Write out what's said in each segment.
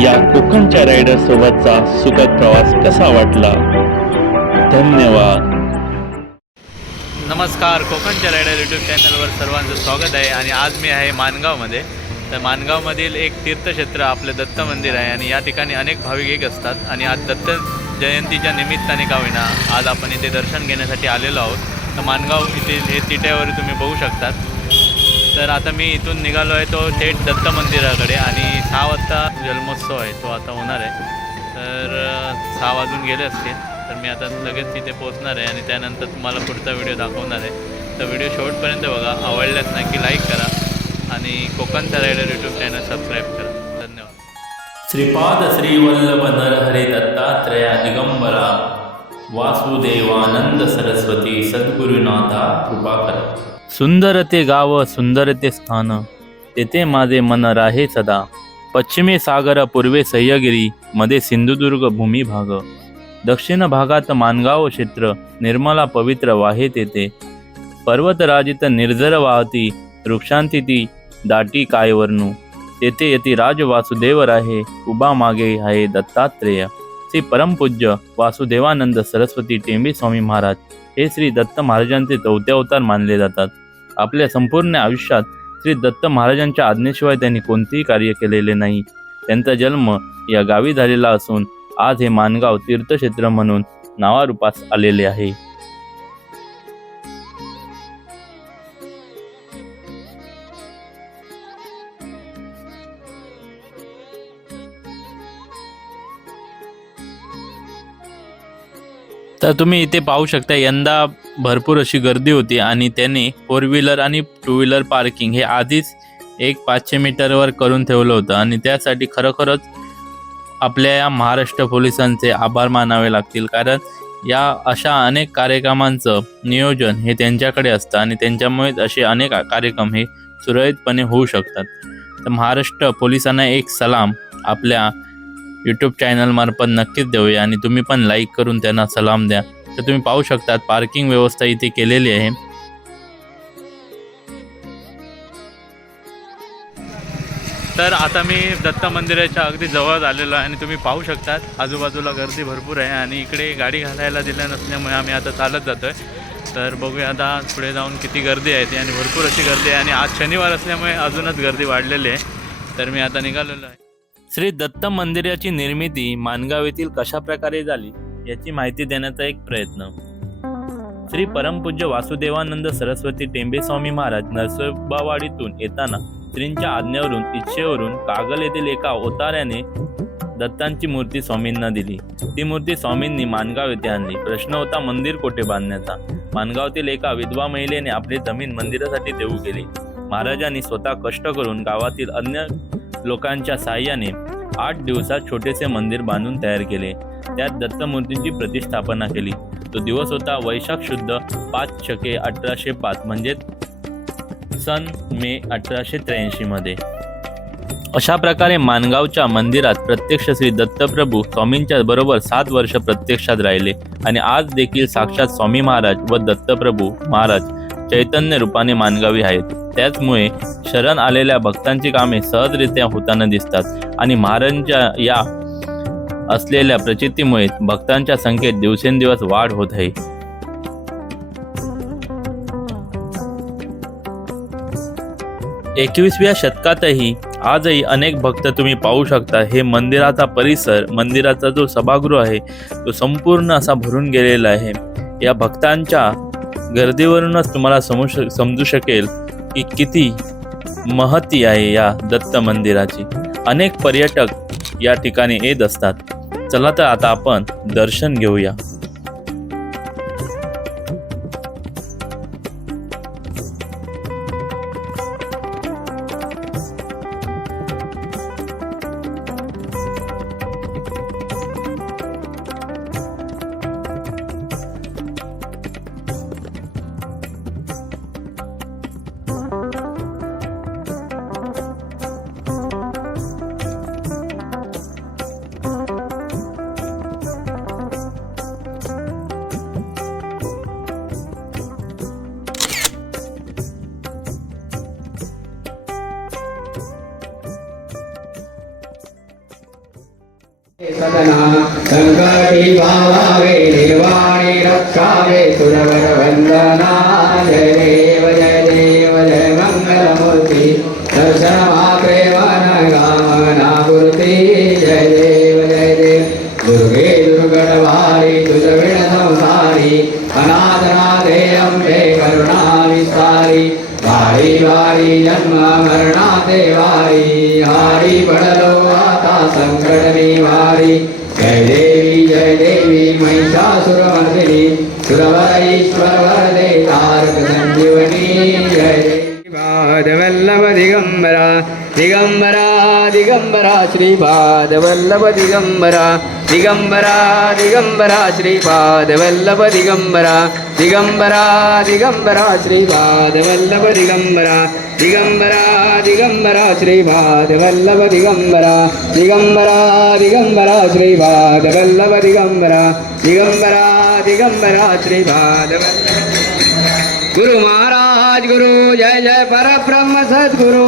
या कोकणच्या रायडर सोबतचा सुखद प्रवास कसा वाटला? धन्यवाद. नमस्कार. कोकणच्या रायडर यूट्यूब चॅनलवर सर्वांचं स्वागत आहे आणि आज मी आहे मानगावमध्ये. तर मानगावमधील एक तीर्थक्षेत्र आपलं दत्त मंदिर आहे आणि या ठिकाणी अनेक भाविक एक असतात आणि आज दत्त जयंतीच्या निमित्ताने का होईना आज आपण इथे दर्शन घेण्यासाठी आलेलो आहोत. तर मानगाव इथे हे तिट्यावर तुम्ही बघू शकतात. तर आता मी इथून निघालो आहे तो थेट दत्त मंदिराकडे आणि सहा वाजता जन्मोत्सव आहे तो आता होणार आहे. तर सहा वाजून गेले असतील. तर मी आता लगेच तिथे पोहोचणार आहे आणि त्यानंतर तुम्हाला पुढचा व्हिडिओ दाखवणार आहे. तर व्हिडिओ शेवटपर्यंत बघा आवडल्यास नक्की लाईक करा आणि कोकणचा रायडर यूट्यूब चॅनल सबस्क्राईब करा. धन्यवाद. श्रीपाद श्रीवल्लभ नरहरे दत्तात्रया दिगंबरा वासुदेवानंद सरस्वती सद्गुरुनाथा कृपा करा. सुंदर ते गाव सुंदर ते स्थान तेथे माझे मन राहे सदा. पश्चिमे सागर पूर्वे सह्यगिरी मध्ये सिंधुदुर्ग भूमी भाग. दक्षिण भागात मानगाव क्षेत्र निर्मला पवित्र वाहे तेथे. पर्वतराजित निर्जर वाहती वृक्षांती ती दाटी कायवर्णू तेथे यती राज वासुदेव राहे उबा मागे आहे दत्तात्रेय. श्री परमपूज्य वासुदेवानंद सरस्वती टेंबे स्वामी महाराज. हे श्री दत्त महाराजांचे चौथे अवतार मानले जातात. आपल्या संपूर्ण आयुष्यात श्री दत्त महाराजांच्या आज्ञेशिवाय त्यांनी कोणतेही कार्य केलेले नाही. त्यांचा जन्म या गावी झालेला असून आज हे मानगाव तीर्थक्षेत्र म्हणून नावारूपास आलेले आहे. तर तुम्ही इथे पाहू शकता यंदा भरपूर अशी गर्दी होती आणि त्यांनी फोर व्हीलर आणि टू व्हीलर पार्किंग हे आधीच एक पाचशे मीटरवर करून ठेवलं होतं. आणि त्यासाठी खरोखरच आपल्या या महाराष्ट्र पोलिसांचे आभार मानावे लागतील. कारण या अशा अनेक कार्यक्रमांचं नियोजन हे त्यांच्याकडे असतं आणि त्यांच्यामुळेच असे अनेक कार्यक्रम हे सुरळीतपणे होऊ शकतात. तर महाराष्ट्र पोलिसांना एक सलाम. आपल्या यूट्यूब चॅनलमार्फत नक्कीच देऊया आणि तुम्ही पण लाईक करून त्यांना सलाम द्या. तर तुम्ही पाहू शकतात पार्किंग व्यवस्था इथे केलेली आहे. तर आता मी दत्त मंदिराच्या अगदी जवळ आलेलो आहे आणि तुम्ही पाहू शकतात आजूबाजूला गर्दी भरपूर आहे आणि इकडे गाडी घालायला दिल्या नसल्यामुळे आम्ही आता चालत जातो आहे तर बघूया आता पुढे जाऊन किती गर्दी आहे ती आणि भरपूर अशी गर्दी आहे आणि आज शनिवार असल्यामुळे अजूनच गर्दी वाढलेली आहे. तर मी आता निघालेलो आहे. श्री दत्त मंदिराची निर्मिती मानगाव येथील कशा प्रकारे झाली याची माहिती देण्याचा एक प्रयत्न. श्री परमपूज्य वासुदेवानंद सरस्वती टेंबेस्वामी महाराज नरसोबावाडीतून येताना श्रींच्या आज्ञेवरून इच्छेवरून कागल येथील एका ओताऱ्याने दत्तांची मूर्ती स्वामींना दिली. ती मूर्ती स्वामींनी मानगाव येथे आणली. प्रश्न होता मंदिर कोठे बांधण्याचा? मानगावातील एका विधवा महिलेने आपली जमीन मंदिरासाठी देऊ केली. महाराजांनी स्वतः कष्ट करून गावातील अन्य लोकांच्या साह्याने आठ दिवसात छोटेसे मंदिर बांधून तयार केले. त्यात दत्तमूर्तींची प्रतिष्ठापना केली. तो दिवस होता वैशाख शुद्ध पाच शके अठराशे पाच म्हणजे सन मे अठराशे त्र्याऐंशी मध्ये. अशा प्रकारे मानगावच्या मंदिरात प्रत्यक्ष श्री दत्तप्रभू स्वामींच्या बरोबर सात वर्ष प्रत्यक्षात राहिले आणि आज देखील साक्षात स्वामी महाराज व दत्तप्रभू महाराज चैतन्य रूपाने मानगावी आहेत. त्याचमुळे शरण आलेल्या भक्तांची कामे सहजरित्या होताना दिसतात. आणि महाराजांच्या या असलेल्या प्रचितीमुळे भक्तांच्या संख्येत दिवसेंदिवस वाढ होत आहे. एकवीसव्या शतकातही आजही अनेक भक्त तुम्ही पाहू शकता. हे मंदिराचा परिसर मंदिराचा जो सभागृह आहे तो संपूर्ण असा भरून गेलेला आहे. या भक्तांच्या गर्दीवरूनच तुम्हाला समजू शक समजू शकेल. की किती महती आहे या दत्त मंदिराची. अनेक पर्यटक या ठिकाणी येत असतात. चला तर आता आपण दर्शन घेऊया. जय देव जय देव जय मंगलमूर्ती दर्शन मात्रे मन जय देव जय देव दुर्गे दुर्गणवारी संसारी अनाथनाथे अंबे वारी वारी जन्म हारी पडलो आता जय देवी जय देवी महिषासुरमर्दिनी सुरवर ईश्वर दिगंबरा श्रीपाद वल्लभ दिगंबरा दिगंबरा दिगंबरा श्रीपाद वल्लभ दिगंबरा दिगंबरा दिगंबरा श्रीपाद वल्लभ दिगंबरा दिगंबरा दिगंबरा श्रीपाद वल्लभ दिगंबरा दिगंबरा दिगंबरा श्रीपाद वल्लभ दिगंबरा दिगंबरा महाराज गुरु जय जय परब्रह्म सद्गुरु।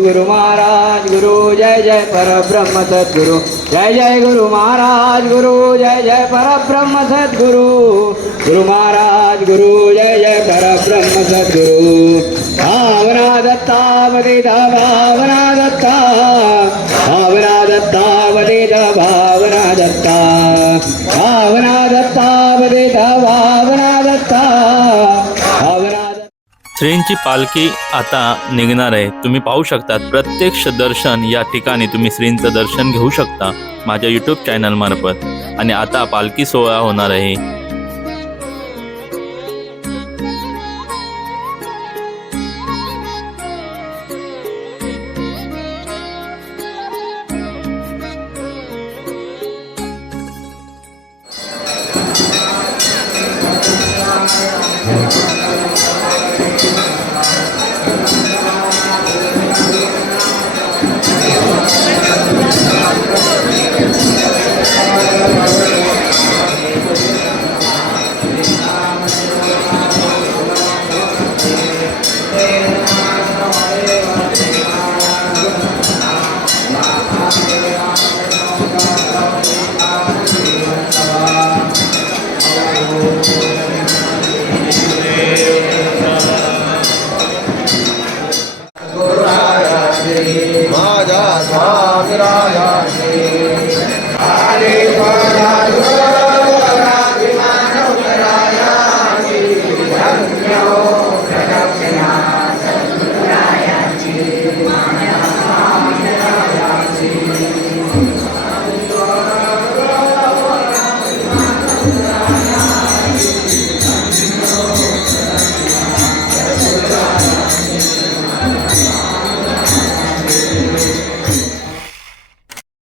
गुरु महाराज गुरु जय जय परब्रह्म सद्गुरु। जय जय गुरु महाराज गुरु जय जय परब्रह्म सद्गुरु। गुरु महाराज गुरु जय जय परब्रह्म सद्गुरु। भावना दत्ता वदित भावना दत्ता। श्रींची पालखी आता निघणार आहे. तुम्ही पाहू शकतात प्रत्यक्ष दर्शन या ठिकाणी तुम्ही श्रींचं दर्शन घेऊ शकता माझ्या यूट्यूब चॅनल मार्फत. आणि आता पालखी सोहळा होणार आहे.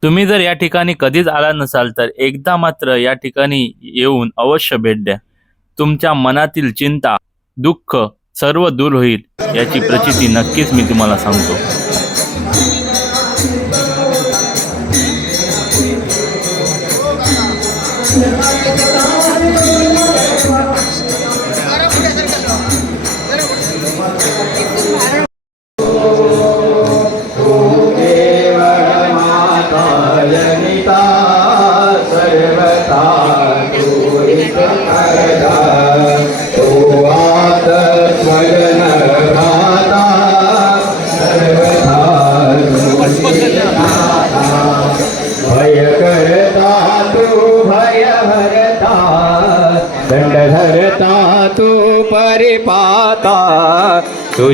तुम्ही जर या ठिकाणी कधीच आला नसाल तर एकदा मात्र या ठिकाणी येऊन अवश्य भेट द्या. तुमच्या मनातील चिंता दुःख सर्व दूर होईल याची प्रचिती नक्कीच मी तुम्हाला सांगतो.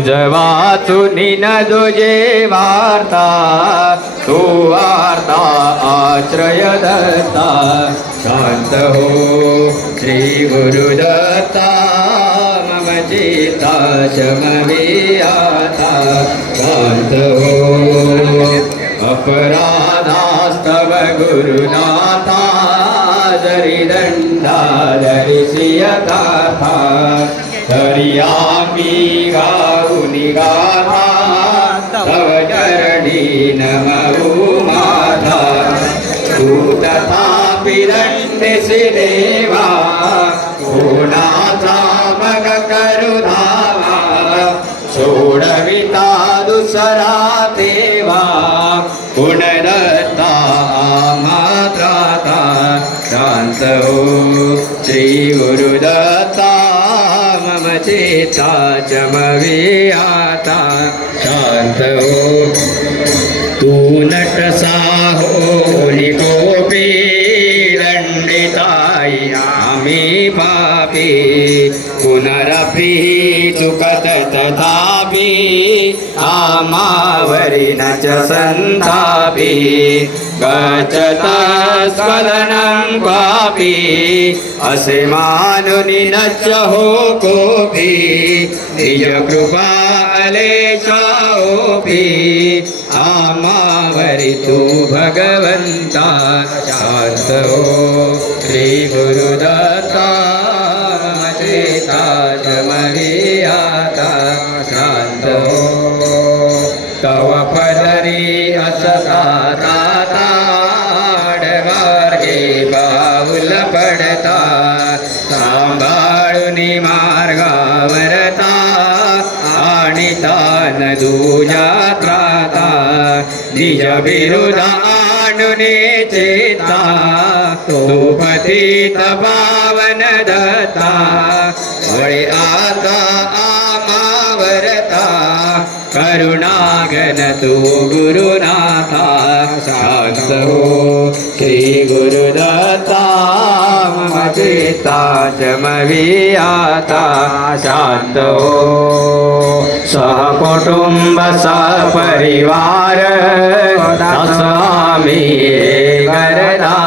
तुझ वाचुनी न तुझे वार्ता तू वार्ता आश्रय दत्ता शांत हो श्री गुरुदत्ता मम चित्ता शमवी आता शांत हो अपराधास्तव गुरुनाथा जरी दंडा रणी नमो माधा तथापि नेवा मग करुधावा सोणविता दुसरा देवा पुनरता माता शान्त श्रीगुरुदा चित्ता आता शांत हो. तू नटसा हो निकोपी दंडिताई आम्ही पापी. पुनरपी चुकत तथापि आमावरी न च संतापी. गच्छत स्खलनं क्वापि असे मानुनी न च हो कोपि निज कृपा आमावरितु आमावरी तू भगवंता शांत हो श्री गुरुदत्ता चेता जमवियाता शांत हो। तव पदरी असता मार्गे पाऊल पडता सांभाळून मार्गावरता आणि तान दुजा त्राता निज विरुदानुने चेता तो पतित पावन दत्ता वळे आता आमावरता करुणाघन तो गुरुनाथा शांत हो श्री गुरुदत्ता मजेता जमवियाता शांत हो सहकुटुंब सपरिवार तसामी करता